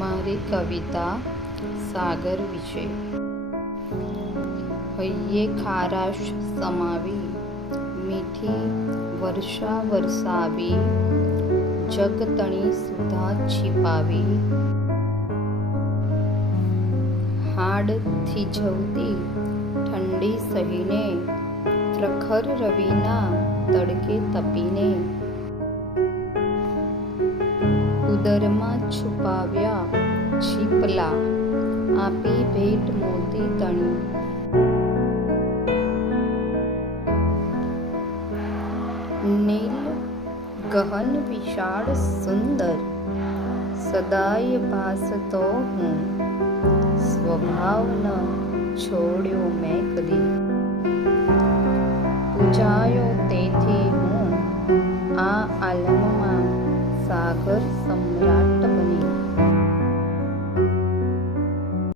મારી કવિતા સાગર વિશે. હૈયે ખારાશ સમાવી, મીઠી વર્ષા વરસાવી, જગતણી સુધા છીપાવી. હાડ થીજવતી ઠંડી સહીને, પ્રખર રવિના તડકે તપીને, ઉદરમાં છુપાવ્યા છીપલા, આપી ભેટ મોતી તણી. નીલ ગહન વિશાળ સુંદર, સદાય ભાસતો હું, સ્વભાવ ન છોડ્યો મેં કદી. પૂજાયો તેથી હું આ આલમમાં સાગર સમ્રાટ